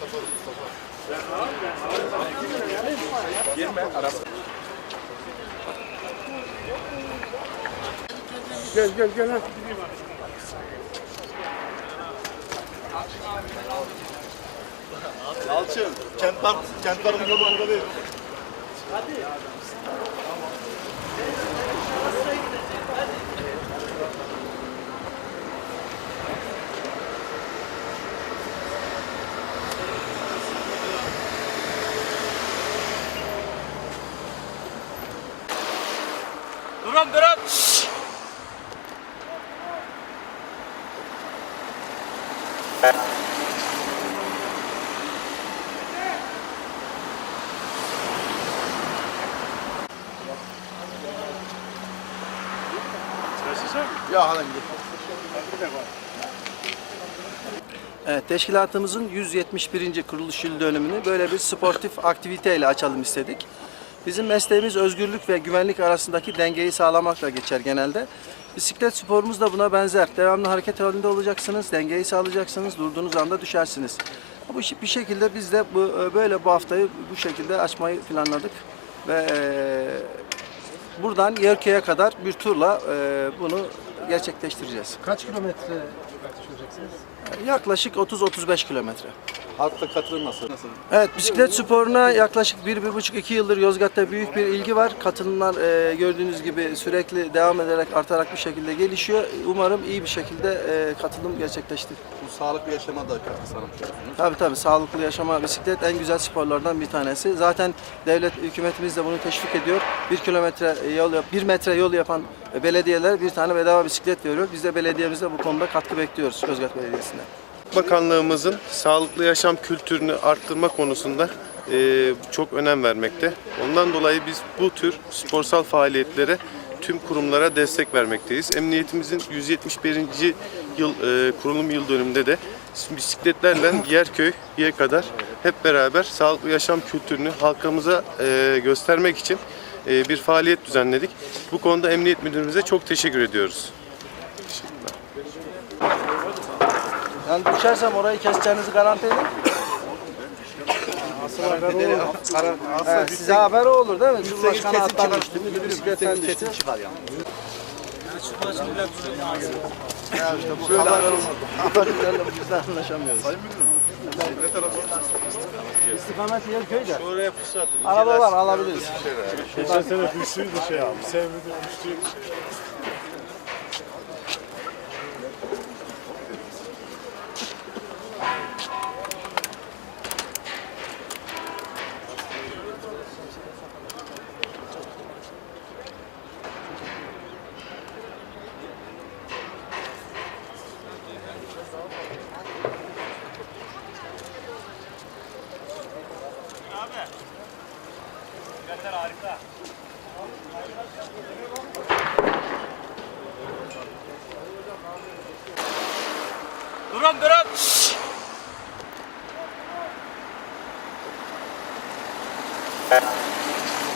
Saparım Mustafa. Gel gel gel. ha. Yalçın, kent park, kent parkın yolu burada değil. Ya hala gidiyor. Evet, teşkilatımızın 171. kuruluş yıl dönümünü böyle bir sportif aktiviteyle açalım istedik. Bizim mesleğimiz özgürlük ve güvenlik arasındaki dengeyi sağlamakla geçer genelde. Bisiklet sporumuz da buna benzer. Devamlı hareket halinde olacaksınız, dengeyi sağlayacaksınız, durduğunuz anda düşersiniz. Bu bir şekilde biz de bu böyle bu haftayı bu şekilde açmayı planladık ve eee, buradan Yerköy'e kadar bir turla eee, bunu gerçekleştireceğiz. Kaç kilometre düşüreceksiniz? Yaklaşık 30-35 kilometre. Halkta katılması nasıl? Evet, bisiklet sporuna yaklaşık bir, bir buçuk, iki yıldır Yozgat'ta büyük bir ilgi var. Katılımlar e, gördüğünüz gibi sürekli devam ederek, artarak bir şekilde gelişiyor. Umarım iyi bir şekilde e, katılım gerçekleştir. Bu sağlıklı yaşama da katkı sağlamışsınız. Tabii tabii, sağlıklı yaşama bisiklet en güzel sporlardan bir tanesi. Zaten devlet, hükümetimiz de bunu teşvik ediyor. Bir kilometre yol, bir metre yol yapan belediyeler bir tane bedava bisiklet veriyor. Biz de belediyemizde bu konuda katkı bekliyoruz Yozgat Belediyesi'nden. Bakanlığımızın sağlıklı yaşam kültürünü arttırma konusunda e, çok önem vermekte. Ondan dolayı biz bu tür sporsal faaliyetlere tüm kurumlara destek vermekteyiz. Emniyetimizin 171. yıl e, kurulum yıl dönümünde de bisikletlerle Yerköy'ye kadar hep beraber sağlıklı yaşam kültürünü halkımıza e, göstermek için e, bir faaliyet düzenledik. Bu konuda Emniyet Müdürümüze çok teşekkür ediyoruz. Yani düşersem orayı keseceğinizi garanti edin. Evet, size haber olur değil mi? Cumhurbaşkanı müdür bisikletten düştü. çıkar yani. Haberlerle anlaşamıyoruz. Sayın Müdürüm. Ne tarafa? İstikamet Yerköy'de. Oraya fırsat. Araba var alabiliriz. Geçen sene düştüğü şey abi. Sevmedi düştüğü. Durun durun. Thank